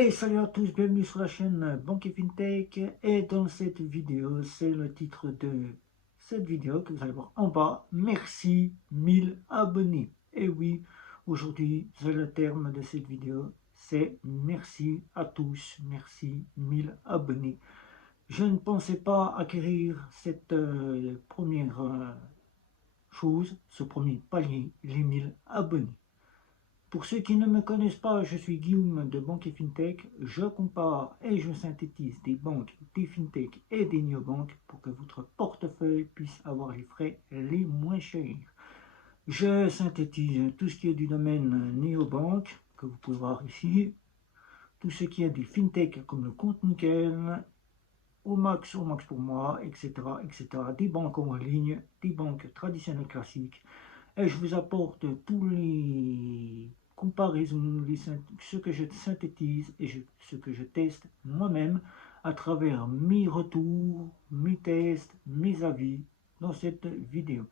Et salut à tous, bienvenue sur la chaîne Banque et FinTech. Et dans cette vidéo, c'est le titre de cette vidéo que vous allez voir en bas. Merci 1000 abonnés. Et oui, aujourd'hui, c'est le terme de cette vidéo. C'est merci à tous, merci 1000 abonnés. Je ne pensais pas acquérir cette première chose, ce premier palier, les 1000 abonnés. Pour ceux qui ne me connaissent pas, je suis Guillaume de Banque et FinTech. Je compare et je synthétise des banques, des FinTech et des néobanques pour que votre portefeuille puisse avoir les frais les moins chers. Je synthétise tout ce qui est du domaine néobanque, que vous pouvez voir ici, tout ce qui est du FinTech comme le compte nickel, au max pour moi, etc., etc. Des banques en ligne, des banques traditionnelles classiques. Et je vous apporte tous les comparaisons, ce que je synthétise et ce que je teste moi-même à travers mes retours, mes tests, mes avis dans cette vidéo.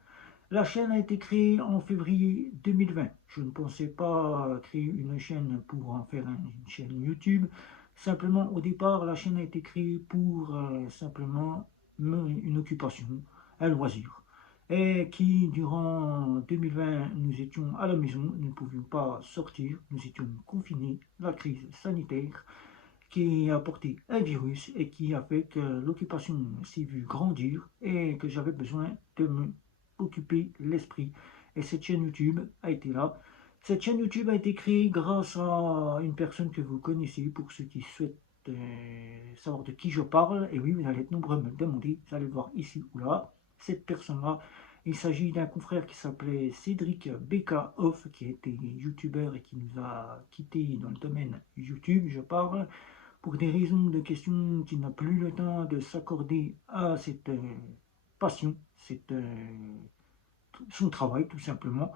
La chaîne a été créée en février 2020. Je ne pensais pas créer une chaîne pour en faire une chaîne YouTube. Simplement, au départ, la chaîne a été créée pour simplement une occupation, un loisir. Et qui, durant 2020, nous étions à la maison, nous ne pouvions pas sortir, nous étions confinés, la crise sanitaire qui a apporté un virus et qui a fait que l'occupation s'est vue grandir et que j'avais besoin de me occuper l'esprit. Et cette chaîne YouTube a été là. Cette chaîne YouTube a été créée grâce à une personne que vous connaissez, pour ceux qui souhaitent savoir de qui je parle. Et oui, vous allez être nombreux à me le demander, vous allez le voir ici ou là. Cette personne-là, il s'agit d'un confrère qui s'appelait Cédric Bekaoff, qui était youtubeur et qui nous a quittés dans le domaine YouTube, je parle pour des raisons de questions qu'il n'a plus le temps de s'accorder à cette passion, son travail tout simplement,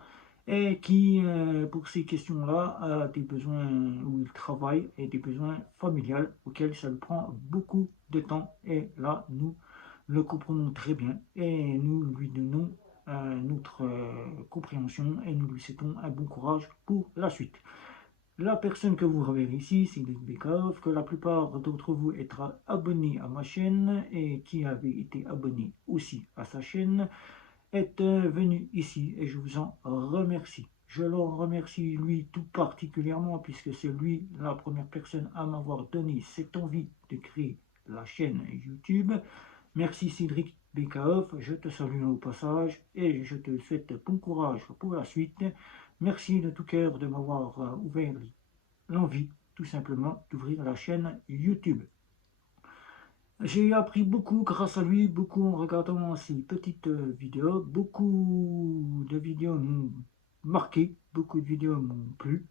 et qui, pour ces questions-là, a des besoins où il travaille et des besoins familiales auxquels ça lui prend beaucoup de temps. Et là, nous le comprenons très bien et nous lui donnons notre compréhension et nous lui souhaitons un bon courage pour la suite. La personne que vous reverrez ici, c'est Luc Bekov, que la plupart d'entre vous êtes abonnés à ma chaîne et qui avez été abonnés aussi à sa chaîne, est venu ici et je vous en remercie. Je le remercie lui tout particulièrement puisque c'est lui la première personne à m'avoir donné cette envie de créer la chaîne YouTube. Merci Cédric Bekaoff, je te salue au passage et je te souhaite bon courage pour la suite. Merci de tout cœur de m'avoir ouvert l'envie, tout simplement, d'ouvrir la chaîne YouTube. J'ai appris beaucoup grâce à lui, beaucoup en regardant ses petites vidéos. Beaucoup de vidéos m'ont marqué, beaucoup de vidéos m'ont plu.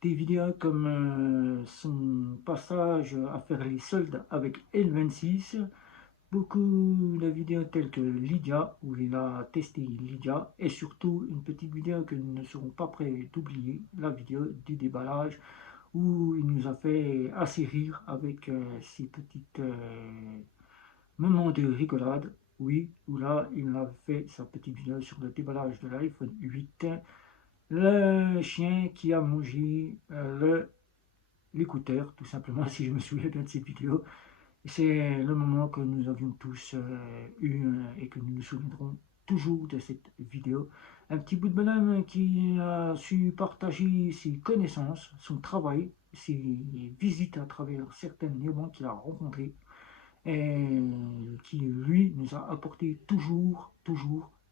Des vidéos comme son passage à faire les soldes avec N26. Beaucoup de vidéos telles que Lydia, où il a testé Lydia. Et surtout une petite vidéo que nous ne serons pas prêts d'oublier, la vidéo du déballage, où il nous a fait assez rire avec ces petites moments de rigolade. Oui, où là, il a fait sa petite vidéo sur le déballage de l'iPhone 8. Le chien qui a mangé l'écouteur, tout simplement, si je me souviens bien de cette vidéo. C'est le moment que nous avions tous eu et que nous nous souviendrons toujours de cette vidéo. Un petit bout de bonhomme qui a su partager ses connaissances, son travail, ses visites à travers certaines néobanques qu'il a rencontrées et qui, lui, nous a apporté toujours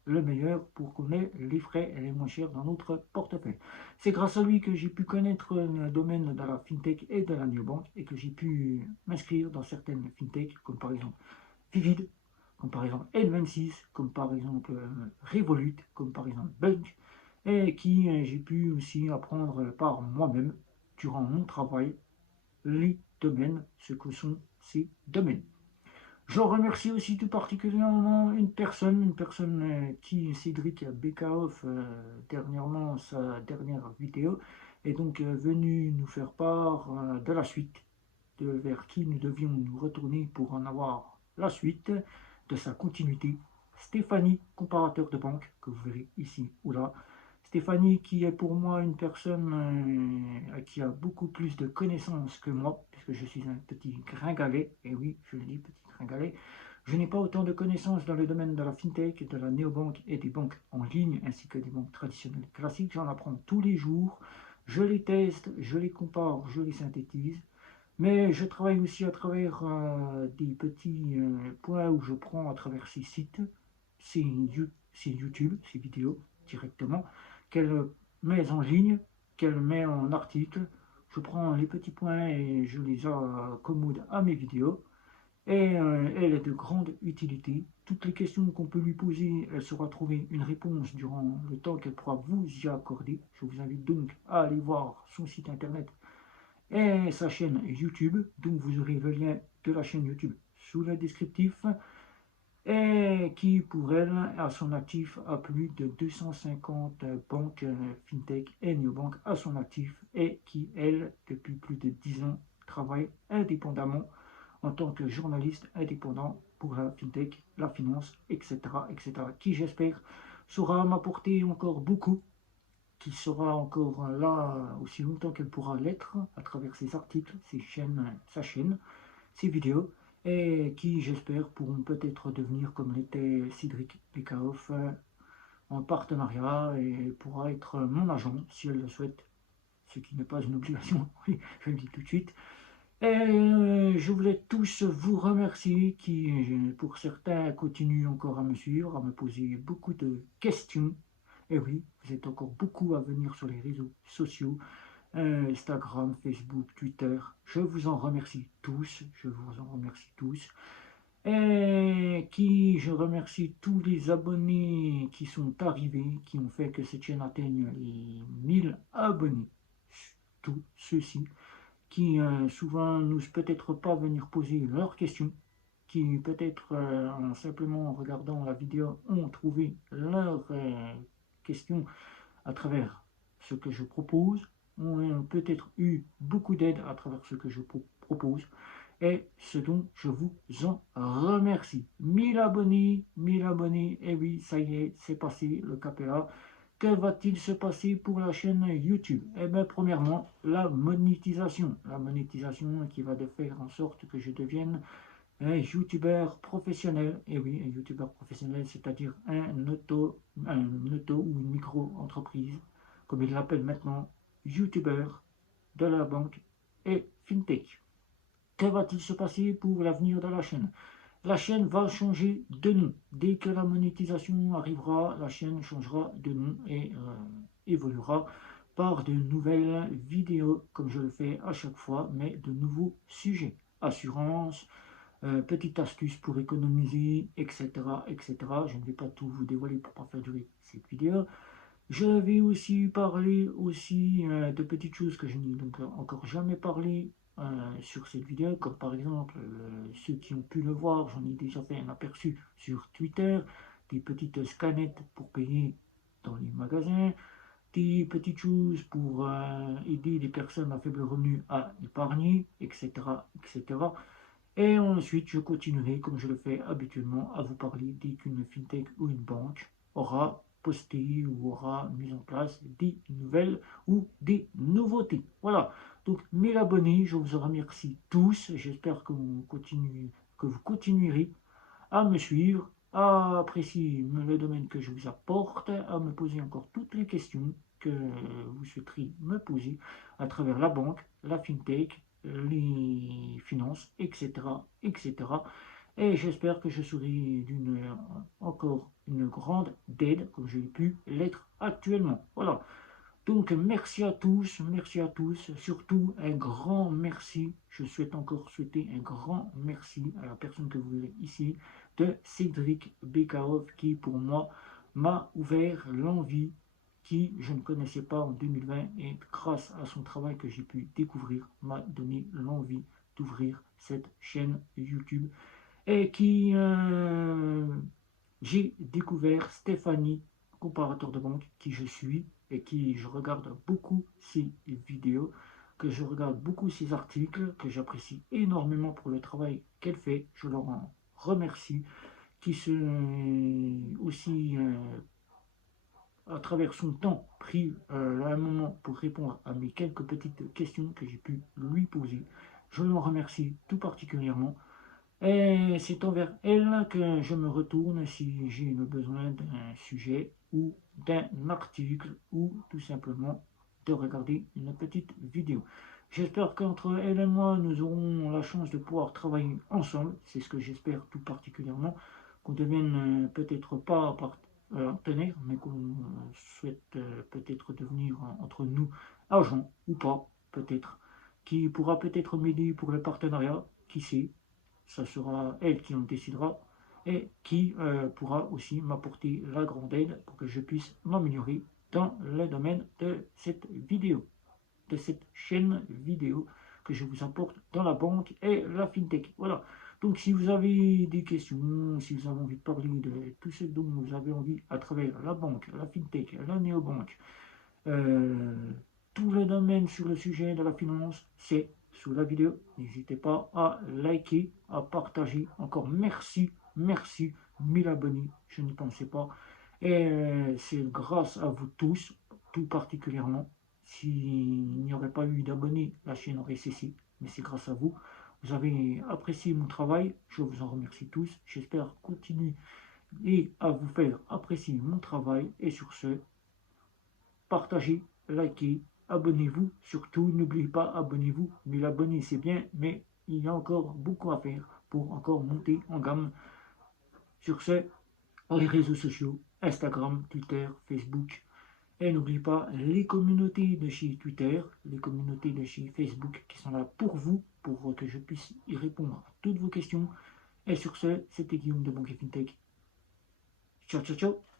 le meilleur pour qu'on ait les frais les moins chers dans notre portefeuille. C'est grâce à lui que j'ai pu connaître le domaine de la fintech et de la néobanque et que j'ai pu m'inscrire dans certaines fintech, comme par exemple Vivid, comme par exemple N26, comme par exemple Revolut, comme par exemple Bank, et qui j'ai pu aussi apprendre par moi-même durant mon travail les domaines, ce que sont ces domaines. Je remercie aussi tout particulièrement une personne qui, Cédric Bekaoff, dernièrement, sa dernière vidéo, est donc venu nous faire part de la suite, vers qui nous devions nous retourner pour en avoir la suite, de sa continuité. Stéphanie, comparateur de banque, que vous verrez ici ou là. Stéphanie, qui est pour moi une personne qui a beaucoup plus de connaissances que moi, puisque je suis un petit gringalet, et oui, je le dis, petit gringalet. Je n'ai pas autant de connaissances dans le domaine de la fintech, de la néobanque et des banques en ligne, ainsi que des banques traditionnelles classiques. J'en apprends tous les jours, je les teste, je les compare, je les synthétise. Mais je travaille aussi à travers des petits points où je prends à travers ces sites, ces YouTube, ces vidéos directement, qu'elle met en ligne, qu'elle met en article. Je prends les petits points et je les accommode à mes vidéos. Et elle est de grande utilité. Toutes les questions qu'on peut lui poser, elle saura trouver une réponse durant le temps qu'elle pourra vous y accorder. Je vous invite donc à aller voir son site internet et sa chaîne YouTube. Donc vous aurez le lien de la chaîne YouTube sous le descriptif. Et qui pour elle a son actif à plus de 250 banques fintech et néobanques à son actif et qui elle depuis plus de 10 ans travaille indépendamment en tant que journaliste indépendant pour la fintech, la finance, etc. etc. qui j'espère saura m'apporter encore beaucoup, qui sera encore là aussi longtemps qu'elle pourra l'être à travers ses articles, sa chaîne, ses vidéos, et qui, j'espère, pourront peut-être devenir comme l'était Cédric Bekaoff en partenariat et pourra être mon agent si elle le souhaite, ce qui n'est pas une obligation, oui, je le dis tout de suite. Et je voulais tous vous remercier qui, pour certains, continuent encore à me suivre, à me poser beaucoup de questions. Et oui, vous êtes encore beaucoup à venir sur les réseaux sociaux, Instagram, Facebook, Twitter. Je vous en remercie tous, je vous en remercie tous. Et qui, je remercie tous les abonnés qui sont arrivés, qui ont fait que cette chaîne atteigne les 1000 abonnés. Tous ceux-ci qui souvent n'osent peut-être pas venir poser leurs questions, qui peut-être en simplement regardant la vidéo ont trouvé leurs questions à travers ce que je propose, ont peut-être eu beaucoup d'aide à travers ce que je propose, et ce dont je vous en remercie. 1000 abonnés, et oui, ça y est, c'est passé, le cap est là. Que va-t-il se passer pour la chaîne YouTube? Eh bien, premièrement, la monétisation. La monétisation qui va de faire en sorte que je devienne un youtubeur professionnel. Et oui, un youtubeur professionnel, c'est-à-dire un auto ou une micro-entreprise, comme il l'appelle maintenant, youtubeur de la banque et fintech. Que va-t-il se passer pour l'avenir de la chaîne? La chaîne va changer de nom. Dès que la monétisation arrivera, la chaîne changera de nom et évoluera par de nouvelles vidéos, comme je le fais à chaque fois, mais de nouveaux sujets. Assurance, petites astuces pour économiser, etc., etc. Je ne vais pas tout vous dévoiler pour ne pas faire durer cette vidéo. Je vais aussi parler de petites choses que je n'ai donc encore jamais parlé sur cette vidéo, comme par exemple ceux qui ont pu le voir, j'en ai déjà fait un aperçu sur Twitter, des petites scanettes pour payer dans les magasins, des petites choses pour aider les personnes à faible revenu à épargner, etc., etc. Et ensuite, je continuerai, comme je le fais habituellement, à vous parler dès qu'une fintech ou une banque aura posté ou aura mis en place des nouvelles ou des nouveautés. Voilà, donc 1000 abonnés, je vous en remercie tous. J'espère que vous continuerez à me suivre, à apprécier le domaine que je vous apporte, à me poser encore toutes les questions que vous souhaiteriez me poser à travers la banque, la fintech, les finances, etc., etc. Et j'espère que je serai encore une grande aide, comme j'ai pu l'être actuellement. Voilà. Donc merci à tous, surtout un grand merci. Je souhaite encore souhaiter un grand merci à la personne que vous voyez ici, de Cédric Bekaoff, qui pour moi m'a ouvert l'envie qui je ne connaissais pas en 2020 et grâce à son travail que j'ai pu découvrir m'a donné l'envie d'ouvrir cette chaîne YouTube et qui j'ai découvert Stéphanie, comparateur de banque, qui je suis et qui je regarde beaucoup ses vidéos, que je regarde beaucoup ses articles, que j'apprécie énormément pour le travail qu'elle fait. Je leur en remercie, qui se aussi à travers son temps, pris un moment pour répondre à mes quelques petites questions que j'ai pu lui poser. Je l'en remercie tout particulièrement. Et c'est envers elle que je me retourne si j'ai le besoin d'un sujet ou d'un article ou tout simplement de regarder une petite vidéo. J'espère qu'entre elle et moi, nous aurons la chance de pouvoir travailler ensemble. C'est ce que j'espère tout particulièrement. Qu'on devienne peut-être pas partenaire, mais qu'on souhaite peut-être devenir entre nous agent ou pas, peut-être. Qui pourra peut-être m'aider pour le partenariat, qui sait. Ça sera elle qui en décidera et qui pourra aussi m'apporter la grande aide pour que je puisse m'améliorer dans le domaine de cette vidéo, de cette chaîne vidéo que je vous apporte dans la banque et la fintech. Voilà. Donc si vous avez des questions, si vous avez envie de parler de tout ce dont vous avez envie à travers la banque, la fintech, la néobanque, euh, tout le domaine sur le sujet de la finance, c'est sous la vidéo. N'hésitez pas à liker, à partager. Encore merci, merci, 1000 abonnés, je ne pensais pas. Et c'est grâce à vous tous, tout particulièrement. S'il n'y aurait pas eu d'abonnés, la chaîne aurait cessé. Mais c'est grâce à vous. Vous avez apprécié mon travail, je vous en remercie tous. J'espère continuer et à vous faire apprécier mon travail. Et sur ce, partagez, likez, abonnez-vous. Surtout, n'oubliez pas, abonnez-vous. 1000 abonnés, c'est bien, mais il y a encore beaucoup à faire pour encore monter en gamme. Sur ce, les réseaux sociaux, Instagram, Twitter, Facebook. Et n'oubliez pas les communautés de chez Twitter, les communautés de chez Facebook qui sont là pour vous, pour que je puisse y répondre à toutes vos questions. Et sur ce, c'était Guillaume de Banque FinTech. Ciao, ciao, ciao.